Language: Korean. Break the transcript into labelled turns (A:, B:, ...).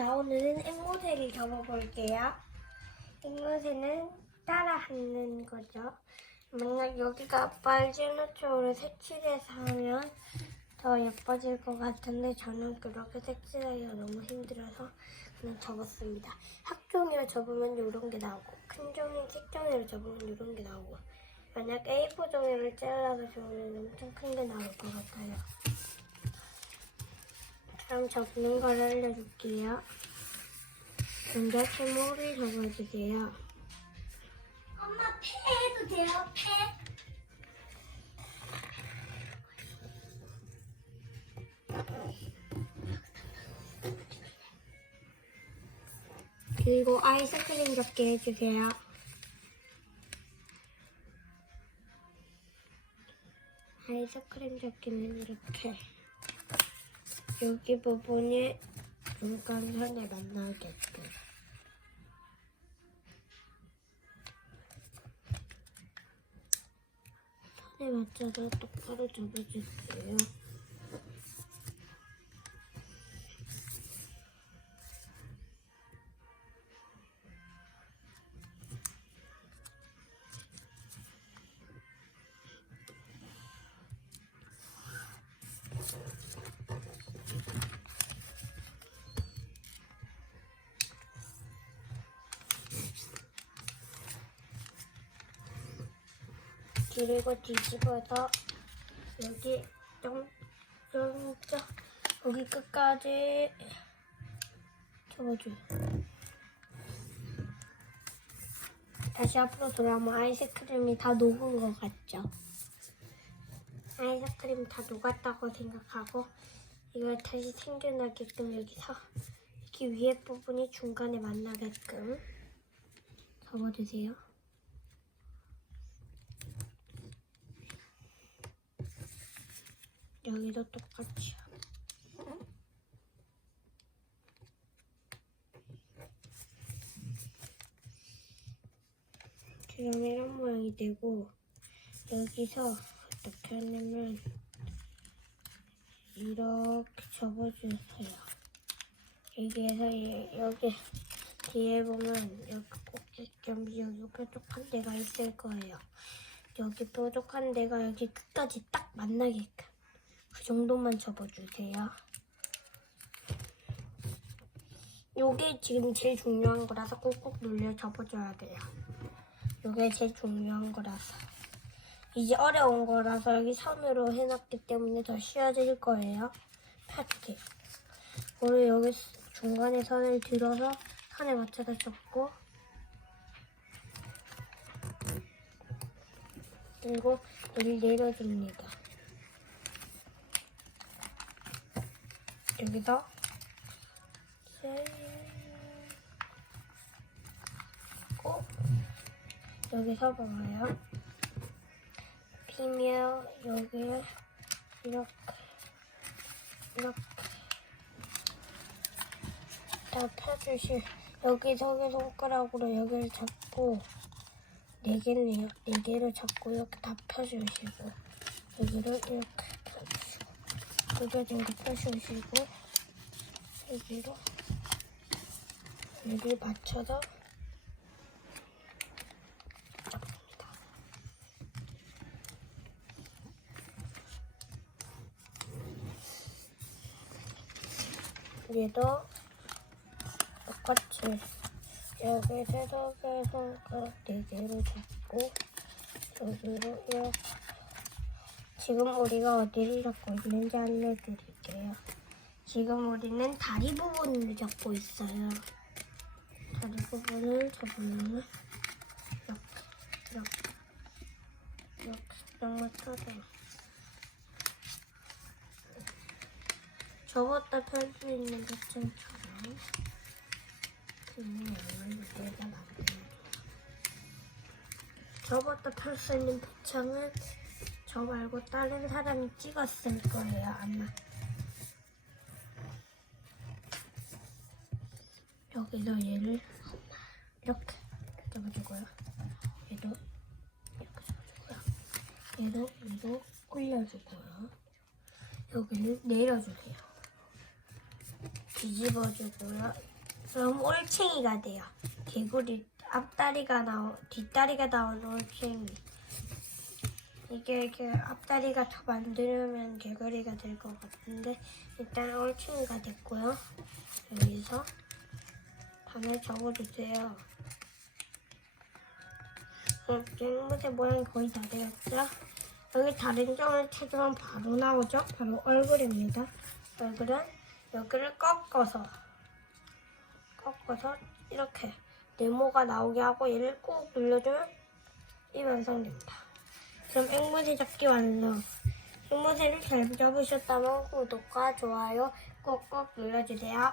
A: 자, 오늘은 앵무새를 접어볼게요. 앵무새는 따라하는 거죠. 만약 여기가 빨주노초로 색칠해서 하면 더 예뻐질 것 같은데 저는 그렇게 색칠하기가 너무 힘들어서 그냥 접었습니다. 학종이로 접으면 이런 게 나오고 큰 종이 색종이로 접으면 이런 게 나오고 만약 A4 종이를 잘라서 접으면 엄청 큰 게 나올 것 같아요. 그럼 접는 걸 알려줄게요. 먼저 채모를 접어주세요.
B: 엄마 패 해도 돼요? 패?
A: 그리고 아이스크림 접게 해주세요. 아이스크림 접기는 이렇게 여기 부분이 중간선에 만나게끔 선에 맞춰서 똑바로 접어줄게요. 그리고 뒤집어서 여기 좀, 좀, 좀, 여기 끝까지 접어줘요. 다시 앞으로 돌아오면 아이스크림이 다 녹은 것 같죠? 아이스크림 다 녹았다고 생각하고 이걸 다시 생겨나게끔 여기서 이렇게 위에 부분이 중간에 만나게끔 접어주세요. 여기도 똑같이요. 지금 이런 모양이 되고 여기서 어떻게 하냐면 이렇게 접어주세요. 여기에서 이- 여기 뒤에 보면 여기 꼭지점 여기 뾰족한 데가 있을 거예요. 여기 뾰족한 데가 여기 끝까지 딱 만나게끔 그 정도만 접어주세요. 요게 지금 제일 중요한 거라서 꾹꾹 눌려 접어줘야 돼요. 요게 제일 중요한 거라서. 이제 어려운 거라서 여기 선으로 해놨기 때문에 더 쉬워질 거예요. 펴게. 오늘 여기 중간에 선을 들어서 선에 맞춰서 접고 그리고 여기 내려줍니다. 여기서 꼭 여기서 봐봐요. 피며 여기를 이렇게 이렇게 다 펴주시 여기 서기 손가락으로 여기를 잡고 네 개네요. 네 개를 잡고 이렇게 다 펴주시고 여기를 이렇게 구겨진 거 펴주시고 여기로 여기 잡습니다. 얘도 똑같이 여기 세석의 손가락 네 개를 잡고 여기로 이렇게 지금 우리가 어디를 잡고 있는지 알려드릴게요. 지금 우리는 다리 부분을 잡고 있어요. 다리 부분을 잡으면 이렇게 이렇게 이렇게 딱 맞춰서 접었다 펼수 있는 배짱처럼 그러면 내가 만들어요. 접었다 펼수 있는 배짱은 저 말고 다른 사람이 찍었을 거예요 아마. 여기서 얘를 이렇게 잡아주고요. 얘도 이렇게 잡아주고요. 얘도 위로 올려주고요. 여기를 내려주세요. 뒤집어주고요. 그럼 올챙이가 돼요. 개구리 앞다리가 나오 뒷다리가 나온 올챙이. 이게 이렇게 앞다리가 더 만들면 개구리가 될 것 같은데 일단 올챙이가 됐고요. 여기서 밤에 적어주세요. 어, 앵무새 모양이 거의 다 되었죠? 여기 다른 점을 찾으면 바로 나오죠? 바로 얼굴입니다. 얼굴은 여기를 꺾어서 꺾어서 이렇게 네모가 나오게 하고 얘를 꾹 눌러주면 이 완성됩니다. 그럼 앵무새 잡기 완료. 앵무새를 잘 잡으셨다면 구독과 좋아요 꼭꼭 눌러주세요.